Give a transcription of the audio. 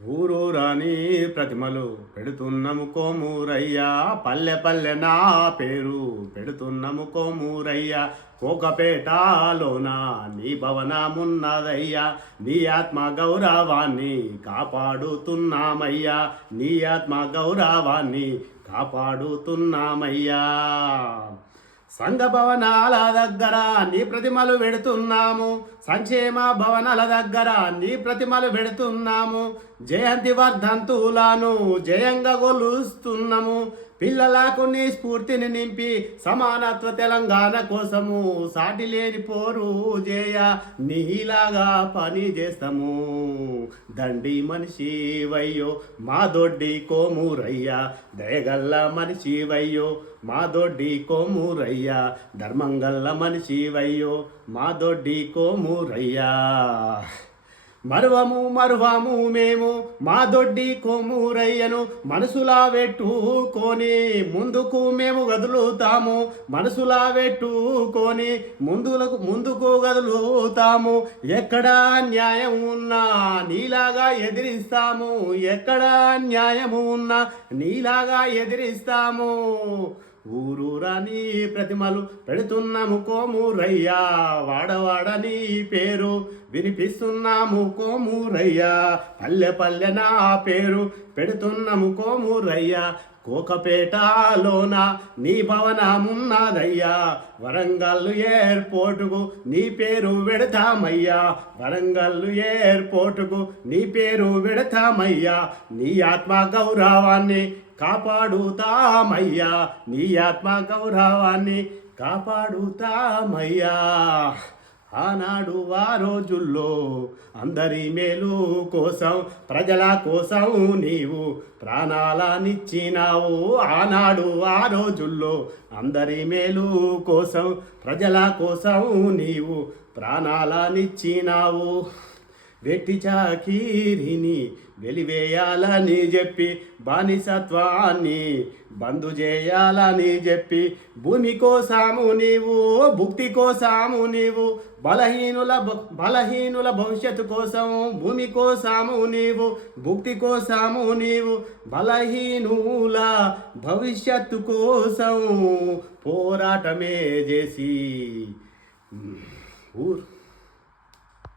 ఊరూరాని ప్రతిమలు పెడుతున్నము కోమూరయ్యా, పల్లె పల్లె నా పేరు పెడుతున్నము కోమూరయ్యా. కోకపేటలోన నీ భవనమున్నదయ్యా, నీ ఆత్మ గౌరవాన్ని కాపాడుతున్నామయ్యా, నీ ఆత్మ గౌరవాన్ని కాపాడుతున్నామయ్యా. సంఘ భవనాల దగ్గర నీ ప్రతిమలు పెడుతున్నాము, సంక్షేమ భవనాల దగ్గర నీ ప్రతిమలు పెడుతున్నాము, జయంతి వర్ధంతులను జయంగా కొలుస్తున్నాము. పిల్లలకు నీ స్ఫూర్తిని నింపి సమానత్వ తెలంగాణ కోసము సాటి లేని పోరు చేయ నీలాగా పని చేస్తాము. దండి మనిషి వయ్యో మా దొడ్డి కోమూరయ్యా, దయగల్ల మనిషి వయ్యో మా దొడ్డి కోమూరయ్యా, ధర్మంగల్ల మనిషి వయ్యో మా దొడ్డి కోమూరయ్యా. మరువము మేము మా దొడ్డి కోమూరయ్యను మనసులా పెట్టుకొని ముందుకు మేము గదులుతాము, మనసులా పెట్టుకొని ముందుకు గదులుతాము. ఎక్కడ న్యాయం ఉన్నా నీలాగా ఎదిరిస్తాము, ఎక్కడ న్యాయము ఉన్నా నీలాగా ఎదిరిస్తాము. ఊరూరాని ప్రతిమలు పెడుతున్నాము కోమూరయ్యా, వాడవాడని పేరు వినిపిస్తున్నాము కోమూరయ్యా, పల్లె పల్లె నా పేరు పెడుతున్నాము కోమూరయ్యా. కోకపేటలోన నీ భవనమున్నదయ్యా, వరంగల్ ఎయిర్పోర్టుకు నీ పేరు పెడతామయ్యా, వరంగల్ ఎయిర్పోర్టుకు నీ పేరు పెడతామయ్యా. నీ ఆత్మ గౌరవాన్ని కాపాడుతామయ్యా, నీ ఆత్మ గౌరవాన్ని కాపాడుతామయ్యా. ఆనాడు ఆ రోజుల్లో అందరి మేలు కోసం ప్రజల కోసం నీవు ప్రాణాలనిచ్చినావు. ఆనాడు ఆ రోజుల్లో అందరి మేలు కోసం ప్రజల కోసం నీవు ప్రాణాలనిచ్చినావు. వెట్టి చాకిరిని వెలివేయాలని చెప్పి బానిసత్వాన్ని బంధు చేయాలని చెప్పి భూమి కోసము నీవు భుక్తి కోసము నీవు బలహీనుల భవిష్యత్తు కోసం భూమి కోసము నీవు భుక్తి కోసము నీవు బలహీనుల భవిష్యత్తు కోసం పోరాటమే చేసి